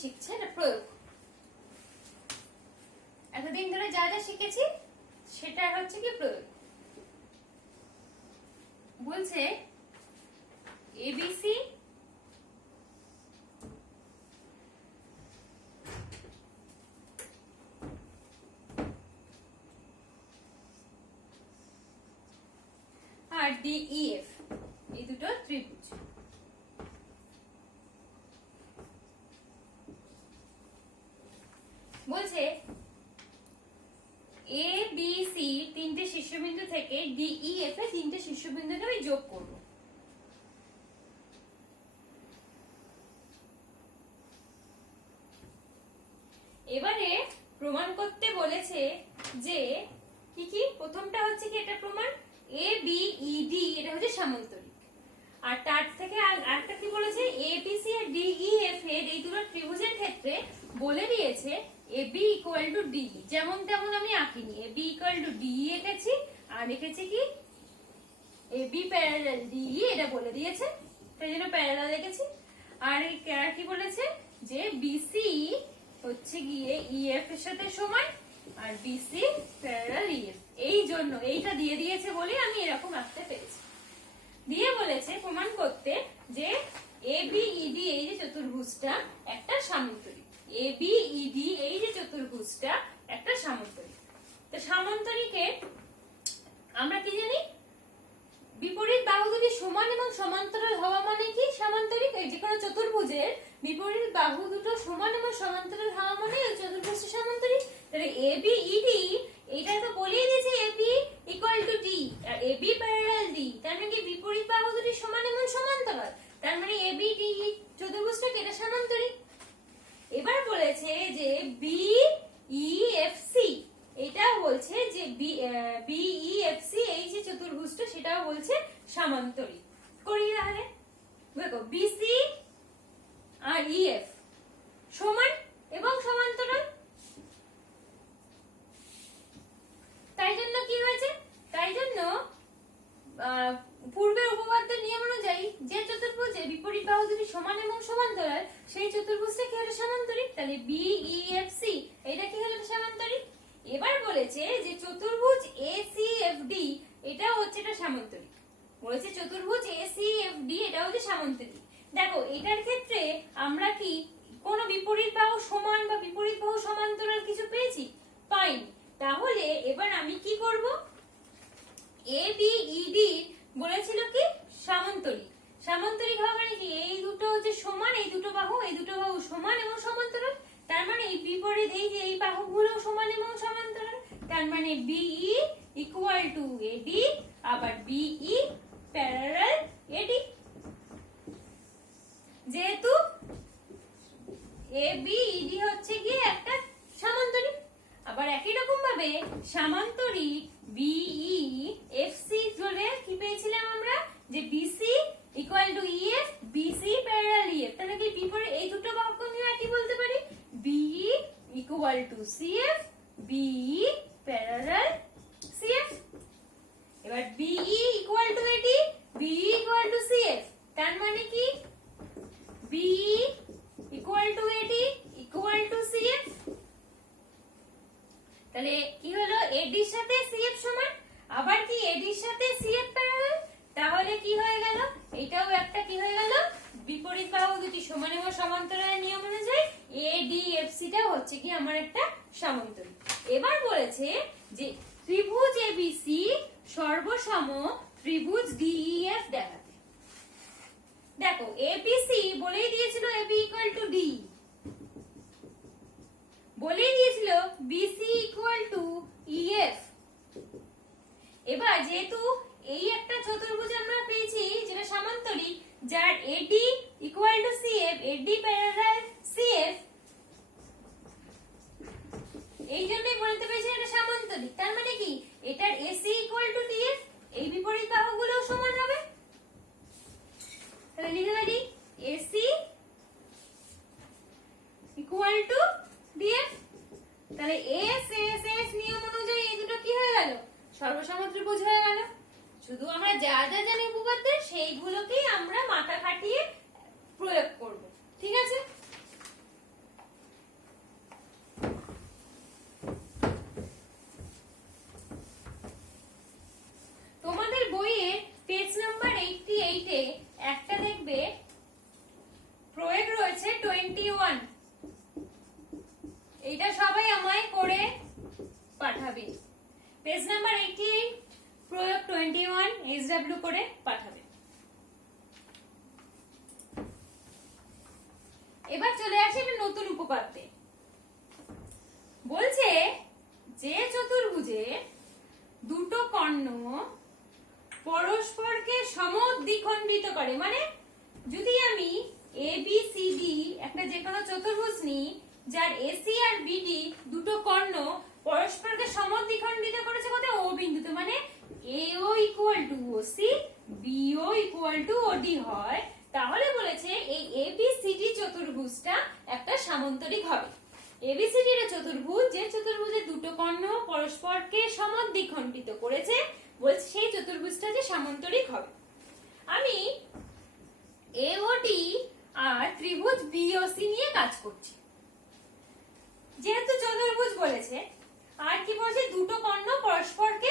শিখছে না প্রয়োগ। এতদিন ধরে যা যা শিখেছি সেটা হচ্ছে কি প্রয়োগ। বলছে এবিসি আর ডিইএফ এই দুটো ত্রিভুজ। বলছে এ বি সি তিনটে শীর্ষবিন্দু থেকে ডিইএফ এ তিনটে শীর্ষবিন্দুকে আমি যোগ করব। এবারে প্রমাণ করতে বলেছে যে কি কি, প্রথমটা হচ্ছে কি এটা প্রমাণ এ বি ই ডি এটা হচ্ছে সামান্তরিক। আর তার থেকে আরেকটা কি বলেছে A B C R D E F এর এই দুটো ত্রিভুজের ক্ষেত্রে বলে দিয়েছে A B equal to D, যেমন তেমন আমি আঁকিনি, এ বি ইকুয়াল টু ডি এঁকেছি আর লিখেছি কি এ বি প্যারালাল ডি, এটা বলে দিয়েছে, তাই জন্য প্যারালাল লিখেছি। আর কি বলেছে যে বিসি হচ্ছে গিয়ে ইএফ এর সাথে সমান আর বিসি প্যারালাল ইএফ, এই জন্য এইটা দিয়ে দিয়েছে বলে আমি এরকম আঁকতে পেরেছি। দিয়ে বলেছে প্রমাণ করতে যে এ বি ই ডি এই যে চতুর্ভুজটা একটা সামান্তরিক, এ বি ই ডি এই যে চতুর্ভুজটা একটা সামান্তরিক। তো সামান্তরিকে আমরা কি জানি, বিপরীত বাহু দুটি সমান এবং সমান্তরাল হওয়া মানে কি সামান্তরিক। এই যে কোনো চতুর্ভুজের বিপরীত বাহু দুটো সমান এবং সমান্তরাল হওয়া মানে ওই চতুর্ভুজটা সামান্তরিক। তাহলে এ বি ই ডি এটা তো বলেই দিয়েছে A B equal to D আর এ বি প্যারালাল ডি, তার মানে কি বিপরীত বাহু দুটি সমান এবং সমান্তরাল, তার মানে এ বি ডি চতুর্ভুজটা এটা সামান্তরিক। এবার বলেছে যে বি ই এফ সি এটাও বলছে যে বি ই এফ সি এই যে চতুর্ভুজটা সেটাও বলছে সামান্তরিক। করি তাহলে দেখো বিসি আর ইএফ সমান এবং সমান্তরাল, তাই জন্য কি হয়েছে, তাই জন্য পূর্বের উপপাদ্য নিয়ম অনুযায়ী যে চতুর্ভুজে বিপরীত বাহু দুটি সমান এবং সমান্তরাল সেই চতুর্ভুজটা কি হলো সামান্তরিক। তাহলে বিইএফসি এটা কি হলো সামান্তরিক। এবার বলেছে যে চতুর্ভুজ এসিএফডি এটাও হচ্ছে এটা সামান্তরিক, বলেছে চতুর্ভুজ এসিএফডি এটা হচ্ছে সামান্তরিক। দেখো এটার ক্ষেত্রে আমরা কি কোনো বিপরীত বাহু সমান বা বিপরীত বাহু সমান্তরাল কিছু পেয়েছি, পাইনি। তাহলে এবার আমি কি করব, এ বি ই ডি বলেছিল কি সামান্তরিক, সামান্তরিক হওয়া মানে কি এই দুটো হচ্ছে সমান, এই দুটো বাহু সমান এবং সমান্তরাল, তার মানে এই বিপরীত এই যে এই বাহুগুলো সমান এবং সমান্তরাল, তার মানে বিই ইকুয়াল টু এডি আবার বিই প্যারালাল এডি। যেহেতু এ বি ই ডি হচ্ছে কি একটা সামান্তরিক, আবার একই রকম ভাবে সামান্তরিক বিই এফ সি জুড়ে কি পেয়েছিলাম আমরা যে BC equal to EF BC parallel EF, তাহলে কি বিপরীত এই দুটো বাহুকে নিয়ে একই বলতে পারি BE equal to CF BE parallel CF. এবার বিই ইকুয়াল টু এটি বিই ইকুয়াল টু সিএফ, তার মানে কি বিই ইকুয়াল টু এটি ইকুয়াল টু সিএফ। তাহলে কি হলো এডির সাথে সিএফ সমান, আবার কি এডির সাথে সিএফ প্যারালাল, তাহলে কি হয়ে গেল এটাও একটা কি হয়ে গেল বিপরীত বাহু দুটি সমান এবং সমান্তরালের নিয়ম অনুযায়ী এডিএফসি টা হচ্ছে কি আমার একটা সামান্তরিক। এবার বলেছে যে ত্রিভুজ এবিসি সর্বসম ত্রিভুজ ডিইএফ দেখাতে। দেখো এবিসি বলেই দিয়েছিল এবি ইকুয়াল টু ডি, বলেই দিয়েছিল বিসি ইকুয়াল টু ইএফ। এবার যেহেতু এই একটা চতুর্ভুজ আমরা পেয়েছি যেটা সামান্তরিক, যার AD equal to CF AD parallel CF, এই জন্যই বলতে পেরেছি এটা সামান্তরিক। তার মানে কি এটার এসি ইকুয়াল টু ডিএফ, এই বিপরীত বাহুগুলো সমান হবে, তাহলে লিখে পারি এসি ইকুয়াল টু ডিএফ। তাহলে এস এস এস নিয়ম অনুযায়ী এই দুটো কি হয়ে গেল সর্বসম ত্রিভুজ হয়ে গেল। শুধু আমরা যা যা জানি উপপাদ্য সেইগুলোকেই আমরা মাথা খাটিয়ে প্রয়োগ করব, ঠিক আছে। 8-এ একটা দেখবে প্রয়োগ রয়েছে 21। এটা সবাই আমায় করে পাঠাবে। পেজ নাম্বার 88 প্রয়োগ 21 SW করে পাঠাবে। এবার চলে আসি একটা নতুন উপপাদ্যে। বলছে যে চতুর্ভুজে দুটো কর্ণ পরস্পরকে সমদ্বিখণ্ডিত করে, মানে যদি আমি ABCD একটা যে কোনো চতুর্ভুজ নিই যার AC আর BD দুটো কর্ণ পরস্পরকে সমদ্বিখণ্ডিত করেছে কোথায় O বিন্দুতে, মানে AO = OC BO = OD হয়, তাহলে বলেছে এই ABCD চতুর্ভুজটা একটা সামান্তরিক হবে। ABCD এর চতুর্ভুজ, যে চতুর্ভুজের দুটো কর্ণ পরস্পরকে সমদ্বিখণ্ডিত করেছে, বলছে সেই চতুর্ভুজটা যে সামান্তরিক হবে। আমি AOD আর ত্রিভুজ BOC নিয়ে কাজ করছি। যেহেতু চতুর্ভুজ বলেছে, আর কি বলছে, দুটো কর্ণ পরস্পরকে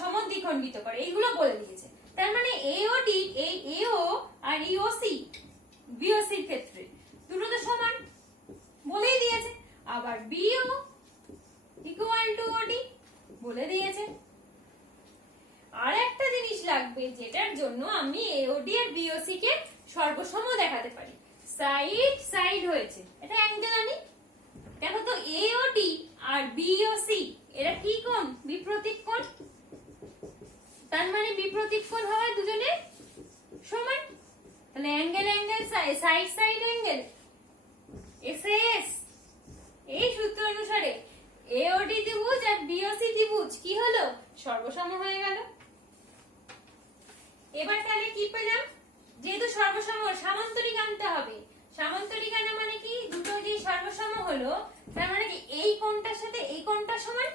সমদ্বিখণ্ডিত করে, এইগুলো বলে দিয়েছে। তার মানে AOD, এই AO আর EOC BOC এর ক্ষেত্রে দুটো তো সমান বলেই দিয়েছে। আবার BO = OD বলে দিয়েছে। আর একটা জিনিস লাগবে যেটার জন্য আমি AOD আর BOC কে সর্বসম দেখাতে পারি, সাইড সাইড হয়েছে, এটা অ্যাঙ্গেল আনি। দেখো তো AOD আর BOC এরা কি কোণ? বিপরীত কোণ। তার মানে বিপরীত কোণ হয় দুজনে সমান, তাহলে angle angle side side angle SAS। এই সূত্র অনুসারে AOD ত্রিভুজ আর BOC ত্রিভুজ কি হলো? সর্বসম হয়ে গেল। এবার তাহলে কি পেলাম? যেহেতু সর্বসম, সামান্তরিক আনতে হবে। সামান্তরিক আনা মানে কি? দুটো যে সর্বসম হলো, তার মানে কি এই কোণটার সাথে এই কোণটা সমান,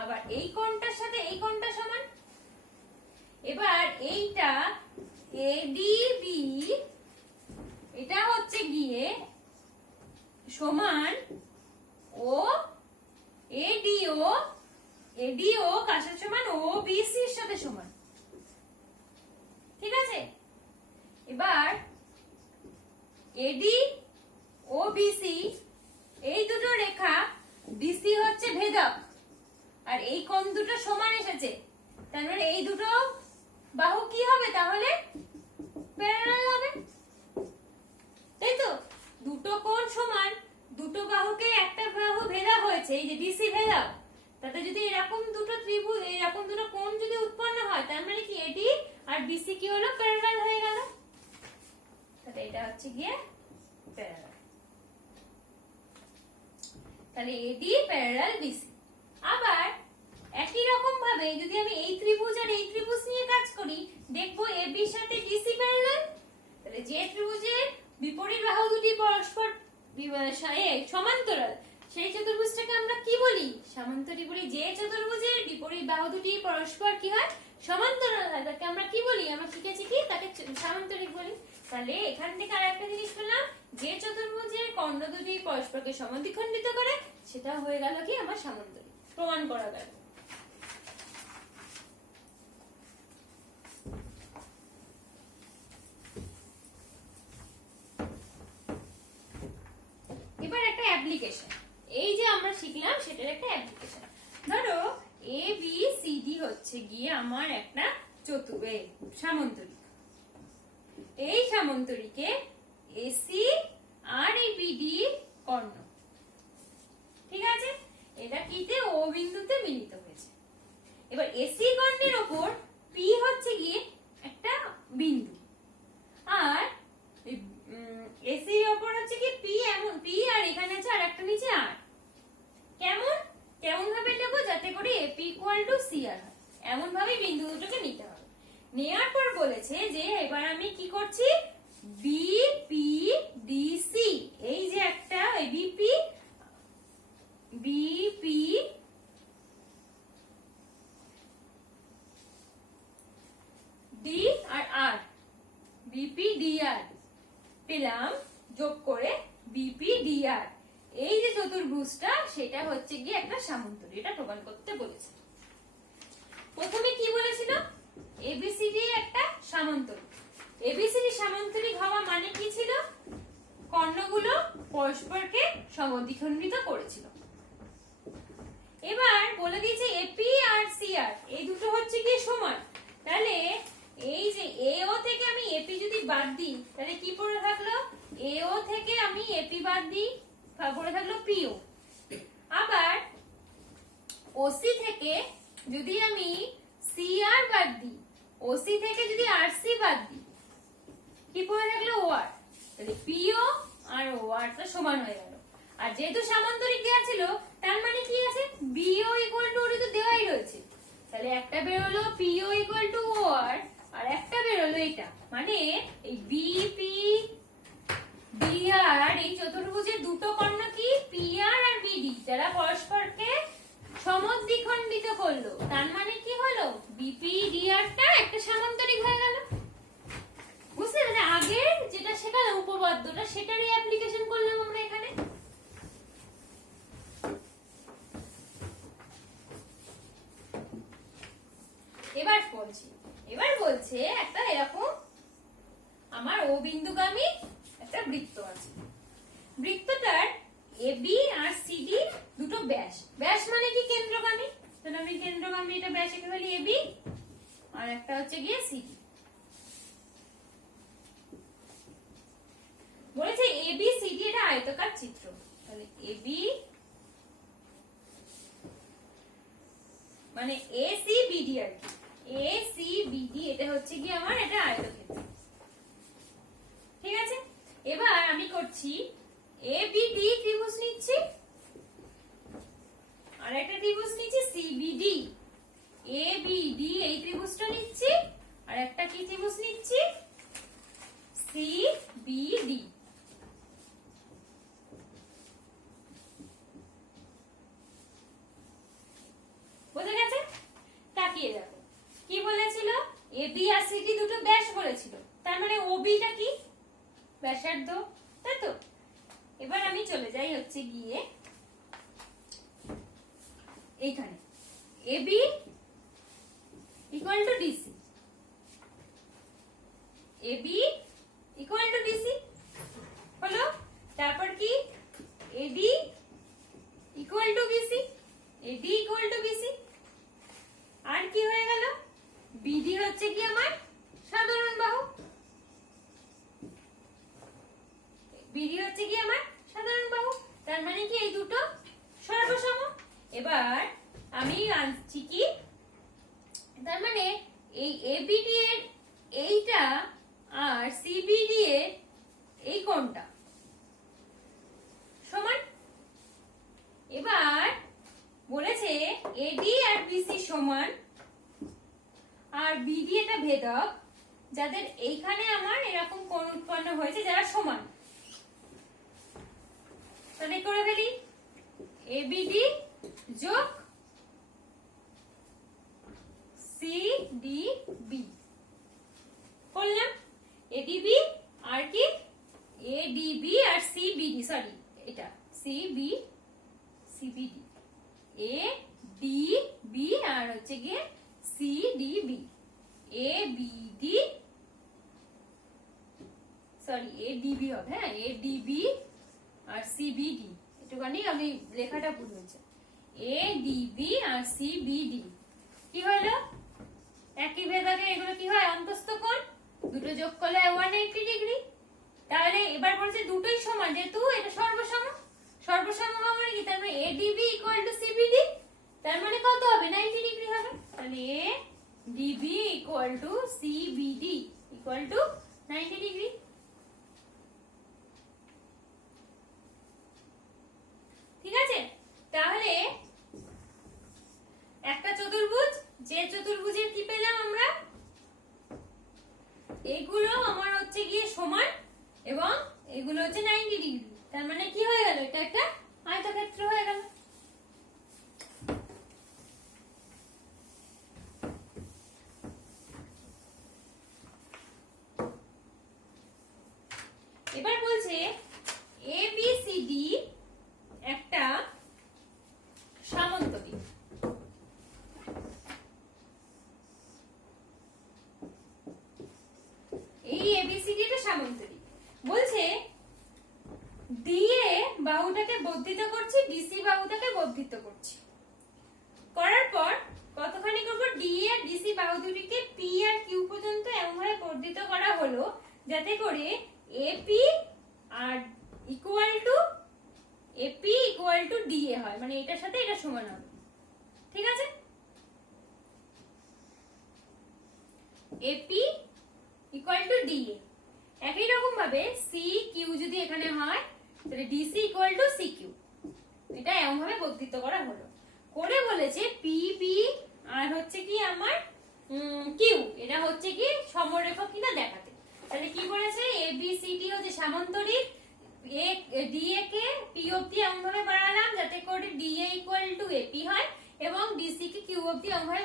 আবার এই কোণটার সাথে এই কোণটা সমান। এবার এইটা ADB এটা হচ্ছে গিয়ে সমান ও ADO কার সাথে সমান? OBC এর সাথে সমান। ঠিক আছে, এবার AD OBC এই দুটো রেখা, BC হচ্ছে ভেদক, আর এই কোণ দুটো সমান এসেছে, তার মানে এই দুটো বাহু কি হবে? তাহলে প্যারালাল হবে, তাই তো? দুটো কোণ সমান, দুটো বাহুকে একটা বাহু ভেদা হয়েছে, এই যে BC ভেদক, তাতে যদি এরকম দুটো ত্রিভুজ, এরকম দুটো কোণ যদি উৎপন্ন হয়, তার মানে কি AD আর BC কি হলো? প্যারালাল হয়ে গেল। তাহলে এটা হচ্ছে গিয়ে প্যারালাল, তাহলে AD প্যারালাল BC। আবার একই রকম ভাবে যদি আমি এই ত্রিভুজ আর এই ত্রিভুজ নিয়ে কাজ করি, দেখবো AB এর সাথে DC প্যারালাল, তাহলে যে ত্রিভুজের বিপরীত বাহু দুটি পরস্পর সমান্তরাল, সেই চতুর্ভুজটাকে আমরা কি বলি? সামান্তরিক বলি। যে চতুর্ভুজের বিপরীত বাহু দুটি পরস্পর কি হয়? সমান্তরাল হয়, তাকে আমরা কি বলি? আমরা শিখেছি কি? তাকে সামান্তরিক বলি। তাহলে এখান থেকে আর একটা জিনিস পেলাম, যে চতুর্ভুজের কর্ণ দুটি পরস্পরকে সমদ্বিখণ্ডিত করে, সেটা হয়ে গেল কি আমার সামান্তরিক, প্রমাণ করা গেল। এবার একটা অ্যাপ্লিকেশন, এই যে আমরা শিখলাম সেটার একটা অ্যাপ্লিকেশন। ধরো ABCD হচ্ছে গিয়ে আমার একটা সামান্তরিক। এই সামান্তরিকে AC আর এই BD কর্ণ, ঠিক আছে? এটা কিতে? O বিন্দুতে মিলিত হয়েছে। এবার AC কর্ণের ওপর P হচ্ছে গিয়ে একটা বিন্দু, আর AC এর ওপর হচ্ছে কি P, এমন P, আর এখানে আছে আর একটা নিচে R। কেমন ভাবে নেব যাতে করে AP = CR হয়, এমন ভাবে বিন্দু দুটোকে নিতে হবে। নেয়ার পর বলেছে যে এবার আমি কি করছি? BPDC, এই যে একটা BP D আর R, BPDR পেলাম যোগ করে BPDR। এই যে চতুর্ভুজটা, সেটা হচ্ছে গিয়ে একটা সামান্তরিক, এটা প্রমাণ করতে বলেছে। প্রথমে কি বলেছিল? ABCD একটা সমদ্বিখণ্ডিত করেছিল। এবার বলে দিয়েছে এপি আর সিআর এই দুটো হচ্ছে কি সমান, তাহলে এই যে এও থেকে আমি এপি যদি বাদ দিই তাহলে কি পড়ে থাকলো, এও থেকে আমি এপি বাদ দিই পড়ে থাকলো পিও। আবার ওসি থেকে যদি আমি সিআর বাদ দিই, ওসি থেকে যদি আরসি বাদ দিই কি পড়ে থাকলো ওআর, তাহলে পিও আর ওআর তো সমান হয়ে গেল। আর যেহেতু সামান্তরিক দেওয়া ছিল তার মানে কি আছে, বিও ইকুয়াল টু ওটা তো দেওয়াই রয়েছে, তাহলে একটা বের হলো পিও ইকুয়াল টু ওআর আর একটা বের হলো এটা, মানে এই বিপি ডিআর এই চতুর্ভুজের দুটো কর্ণ কি পিআর আর বিডি যারা পরস্পরকে সমদ্বিখণ্ডিত করলো, তার মানে কি হলো বিপি ডিআরটা একটা সামান্তরিক হয়ে গেল। বুঝতে মানে আগের যেটা শেখালাম উপপাদ্যটা সেটারই অ্যাপ্লিকেশন করলাম আমরা এখানে। এবার বলছে একটা এরকম আমার ও বিন্দুগামী একটা বৃত্ত আছে, বৃত্তটার এবি আর সিডি দুটো ব্যাস, ব্যাস মানে কি কেন্দ্রগামী, তাহলে আমি কেন্দ্রগামী এটা ব্যাস একে বলি এবি আর একটা হচ্ছে গিয়ে সিডি। বলেছে এবি সিডি এটা আয়তকার চিত্র, তাহলে এবি মানে এ সি বিডি আর কি, এ সি বিডি এটা হচ্ছে কি আমার এটা আয়তক্ষেত্র, ঠিক আছে। এবার আমি করছি এ বিডি ত্রিভুজ নিচ্ছি আর একটা ত্রিভুজ নিচ্ছি সিবিডি, এ বিডি এই ত্রিভুজটা নিচ্ছি আর একটা কি ত্রিভুজ নিচ্ছি সিবিডি। বোঝা গেছে? তাকিয়ে দেখো কি বলেছিল, এবি আর সিডি দুটো ব্যাস বলেছিল, তার মানে ওবিটা কি ব্যাসার্ধ, তাই তো। এবার আমি চলে যাই হচ্ছে গিয়ে এইখানে AB equal to DC, AB equal to DC হলো, তারপর কি AD equal to BC, AD equal to BC, আর কি হয়ে গেল বিডি হচ্ছে কি আমার সাধারণ বাহু, বিডি হচ্ছে কি আমার সাধারণ বাহু, তার মানে কি এই দুটো সর্বসম। এবার আমি আনছি কি, তার মানে এই এবিডি এর এইটা আর সিবিডি এর এই কোণটা সমান। এবার বলেছে এডি আর বিসি সমান আর বিডি এটা ভেদক, যাদের এইখানে আমার এরকম কোণ উৎপন্ন হয়েছে যারা সমান, তাহলে করে ফেলি এবিডি যোগ সিডিবি করলাম, এডিবি আর কি এডিবি আর সিবিডি, সরি এটা CB CBD, A D B আর হচ্ছে গিয়ে CDB, A BD sorry ADB হবে, হ্যাঁ এডিবি আর সিবিডি, একটুখানি আমি লেখাটা ভুল হয়েছে, এডিবি আর সিবিডি কি হলো একই ভেদকে, এগুলো কি হয় অন্তস্থ কোণ, দুটো যোগ করলে 180 ডিগ্রি। তাহলে এবার বলছে দুটোই সমান, যেহেতু এটা সর্বসম, সর্বসম হওয়া মানে কি, তার মানে এডিবি ইকুয়াল টু সিবিডি, তার মানে কত হবে 90 ডিগ্রি হবে, তাহলে ADB equal to CBD equal to 90 degree. ঠিক আছে, তাহলে একটা চতুর্ভুজ, যে চতুর্ভুজের কি পেলাম আমরা, এগুলো আমার হচ্ছে গিয়ে সমান এবং এগুলো হচ্ছে 90 ডিগ্রি, তার মানে কি হয়ে গেল এটা একটা আয়তক্ষেত্র হয়ে গেল। এবার বলছে এবিসিডি একটা সামন্তরিক, এই এবিসিডি টা সামন্তরিক, বলছে দিয়ে বাহুটাকে বাহুটাকে বর্ধিত করছি। করার পর কতখানি করব, ডি আর ডিসি বাহু দুটিকে পি আর কিউ পর্যন্ত এমনভাবে বর্ধিত করা হলো যাতে করে এপি আর ইকুয়াল টু ডিএ হয়, মানে এটার সাথে এটা সমান হবে। ঠিক আছে, এপি ইকুয়াল টু ডিএ। একই রকম ভাবে সি কিউ যদি এখানে হয় তাহলে DC equal to C Q, এটা এমন ভাবে বর্ধিত করা হলো। করে বলেছে পিবি আর হচ্ছে কি আমার কিউ, এটা হচ্ছে কি সমরেখা কিনা দেখাতে। তাহলে কি করেছে, এ বি সি ডি হচ্ছে সামান্তরিক, ডিএ কে পি অবধি এমন ভাবে বাড়ালাম যাতে করে ডিএ ইকুয়াল টু এপি হয়, এবং ডিসি কে কিউ অবধি এমন ভাবে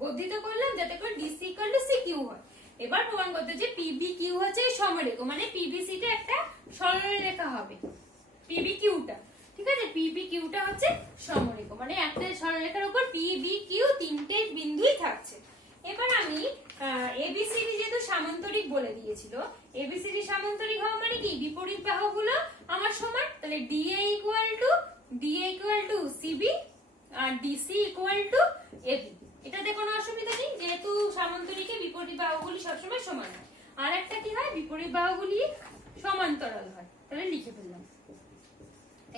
বর্ধিত করলাম যাতে করে DC equal to C Q হয়। এবার প্রমাণ করতে যে পিবি কিউ হচ্ছে সমরেখ, মানে পিবিসি টা একটা সরলরেখা হবে, পিবি কিউটা। ঠিক আছে, পিবি কিউটা হচ্ছে সমরেখ, মানে একটা সরলরেখার উপর পিবি কিউ তিনটে বিন্দুই থাকছে। এবার আমি এবিসিডি যেহেতু সামান্তরিক বলে দিয়েছিল, এবিসিডি সামান্তরিক হওয়া মানে কি বিপরীত বাহুগুলো আমার সমান, তাহলে ডিএ ইকুয়াল টু সিবি আর ডিসি ইকুয়াল টু এবি। এটাতে কোনো অসুবিধা নেই, যেহেতু সামান্তরিকে বিপরীত বাহুগুলি সবসময় সমান হয়। আর একটা কি হয়, বিপরীত বাহুগুলি সমান্তরাল হয়। তাহলে লিখে ফেললাম,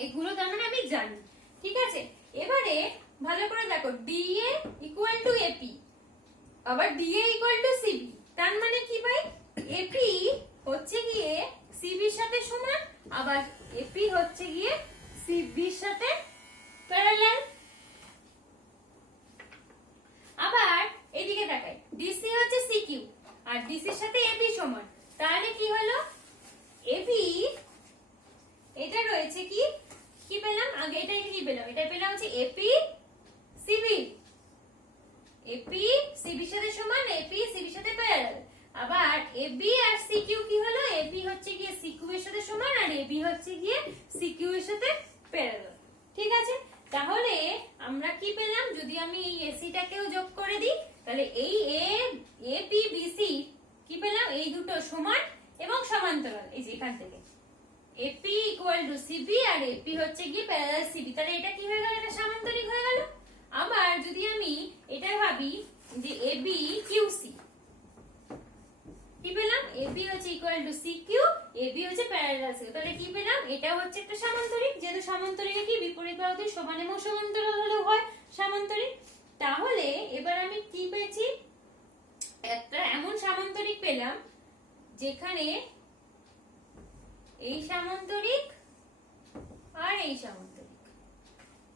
এইগুলো তার মানে আমি জানি। ঠিক আছে, এবারে ভালো করে দেখো, ডিএ ইকুয়াল টু এপি আবার ডিএ ইকুয়াল টু সিবি, তার মানে কি ভাই, এপি হচ্ছে গিয়ে সিবির সাথে সমান, আবার এপি হচ্ছে গিয়ে সিবির সাথে প্যারালাল। আবার এদিকে দেখাই, ডিসি হচ্ছে সিকিউ আর ডিসির সাথে এবি সমান, তাহলে কি হলো, এবি এটা রয়েছে কি কি পেলাম, আগে এটা কি পেলাম, এটা পেলাম হচ্ছে এপি সিবি, এপি সিবির সাথে সমান, এপি সিবির সাথে প্যারালাল। আবার এবি আর সিকিউ কি হলো, এবি হচ্ছে গিয়ে সিকিউ এর সাথে সমান আর এবি হচ্ছে গিয়ে সিকিউ এর সাথে প্যারালাল। ঠিক আছে, তাহলে আমরা কি পেলাম, যদি আমি এই এসিটাকেও যোগ করে দিই তাহলে এই এপি বিসি কি পেলাম, এই দুটো সমান এবং সমান্তরাল। এই যে এখান থেকে এপি ইকুয়াল টু সিবি আর এপি হচ্ছে গিয়ে প্যারালাল সিবি, তাহলে এটা কি হয়ে গেল, এটা সামান্তরিক হয়ে গেল। আবার যদি আমি এটা ভাবি যে এবি কিউসি, কি পেলাম, এবি হচ্ছে equal to C Q, AB হচ্ছে প্যারালাল সি, তাহলে কি পেলাম, এটা হচ্ছে একটা সামান্তরিক, যেহেতু সামান্তরিকে কি বিপরীত বাহুটি সমান এবং সমান্তরাল হলেও হয় সামান্তরিক। তাহলে এবার আমি কি পেয়েছি, একটা এমন সামান্তরিক পেলাম যেখানে এই সামান্তরিক আর এই সামান্তরিক,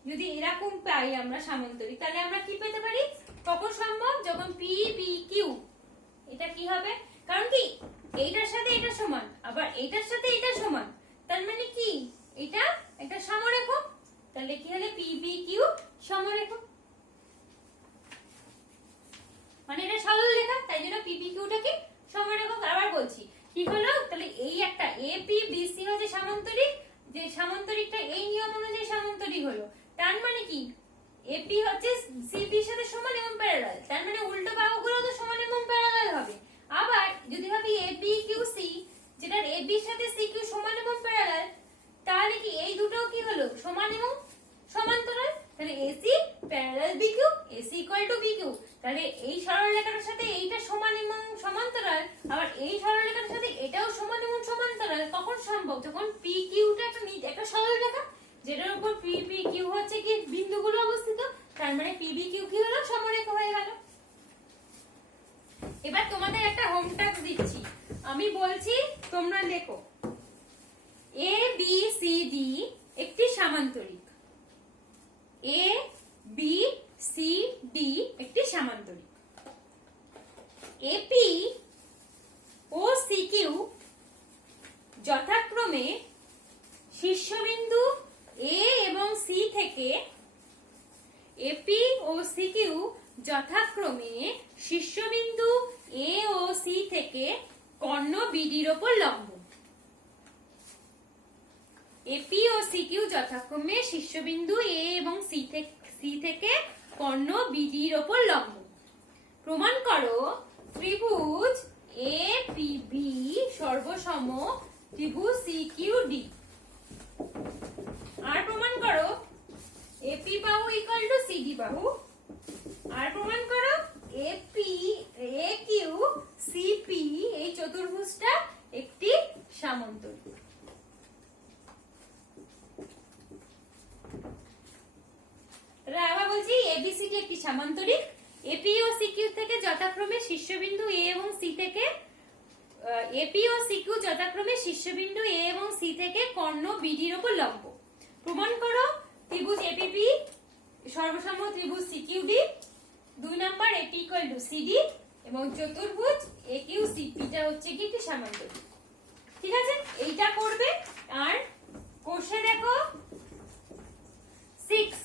যদি এরকম পাই আমরা সামান্তরিক, তাহলে আমরা কি পেতে পারি, কখন সম্ভব, যখন পি বি কিউ এটা কি হবে, কারণ কি এইটার সাথে এটা সমান আবার এইটার সাথে এটা সমান, তার মানে কি এটা একটা সমরেখ, তাহলে কি হলো পি বি কিউ সমরেখ, মানে এটা সরল রেখা, তাই জন্য পি বি কিউটাকে সমরেখ। আবার বলছি কি হলো, তাহলে এই একটা এপি বিসি হচ্ছে সামান্তরিক, যে সামান্তরিকটা এই নিয়ম অনুযায়ী সামান্তরিক হলো, তার মানে কি এপি হচ্ছে সিবির সাথে সমান এবং প্যারালাল, তার মানে উল্টো বাহুগুলো তো সমান এবং প্যারালাল হবে। আবার যদি ভাবি এবি কিউ সি, যেটার এবির সাথে সি কিউ সমান এবং প্যারালাল, তাহলে কি এই দুটো কি হলো, সমান এবং সমান্তরাল, তাহলে AC parallel B Q, AC equal to B Q. তাহলে এই সরলরেখাটার সাথে এইটা সমান এবং সমান্তরাল, আবার এই সরলরেখাটার সাথে এটাও সমান এবং সমান্তরাল, কখন সম্ভব, যখন পি কিউটা একটা সরলরেখা যেটার উপর পি পি কিউ হচ্ছে কি বিন্দুগুলো অবস্থিত, তার মানে পি বি কিউ কি হলো, সমরেখা হয়ে গেল। এবার তোমাদের একটা হোম টাস্ক দিচ্ছি, আমি বলছি তোমরা লেখো, এ বি সি ডি একটি সামান্তরিক, এ বি সি ডি একটি সামান্তরিক, এপি ও সি কিউ যথাক্রমে শীর্ষবিন্দু এ এবং সি থেকে, এপি ও সি কিউ যথাক্রমে শীর্ষবিন্দু এ ও সি থেকে কর্ণ বিডির উপর লম্ব, এপি ও সি কিউ যথাক্রমে শীর্ষবিন্দু এ এবং সি থেকে কর্ণ বিডির উপর লম্ব। প্রমাণ করো ত্রিভুজ এ পি বি সর্বসম ত্রিভুজ সি কিউ ডি। আর প্রমাণ করো এপি বাহু ইকুয়াল টু সিডি বাহু, আর প্রমাণ করো এপি এ কিউ সিপি এই চতুর্ভুজটা একটি সামন্তরিক। আবার বলছি এবিসিডি একটি সামান্তরিক, এপি ও সিকিউ থেকে যথাক্রমে শীর্ষবিন্দু এ এবং সি থেকে এপি ও সিকিউ যথাক্রমে শীর্ষবিন্দু এ এবং সি থেকে কর্ণ বিডির উপর লম্ব। প্রমাণ করো ত্রিভুজ এপিপি সর্বসম ত্রিভুজ CQD. 2 number AP equal to CD এবং চতুর্ভুজ একিউ সিপিটা হচ্ছে কি একটি সামান্তরিক। ঠিক আছে, এইটা করবে। আর কোষে দেখো 6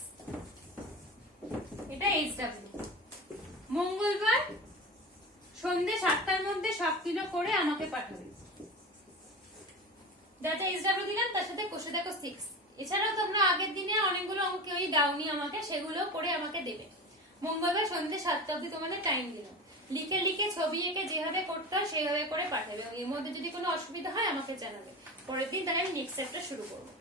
এটা এইচডব্লিউ। মঙ্গলবার সন্ধ্যে 7টার মধ্যে সবগুলো করে আমাকে পাঠাবে। যাতে এইচডব্লিউ দিলাম তার সাথে কোষে দেখো 6। এছাড়াও তোমরা আগের দিনে অনেকগুলো অঙ্ক কেউই দাওনি আমাকে, সেগুলো করে আমাকে দেবে। মঙ্গলবার সন্ধ্যে 7টা অবধি তোমাদের টাইম দিলাম। লিখে লিখে ছবি এঁকে যেভাবে করতে হয় সেইভাবে করে পাঠাবে। এর মধ্যে যদি কোনো অসুবিধা হয় আমাকে জানাবে। পরের দিন তাহলে আমি নেক্সট চ্যাপ্টার শুরু করবো।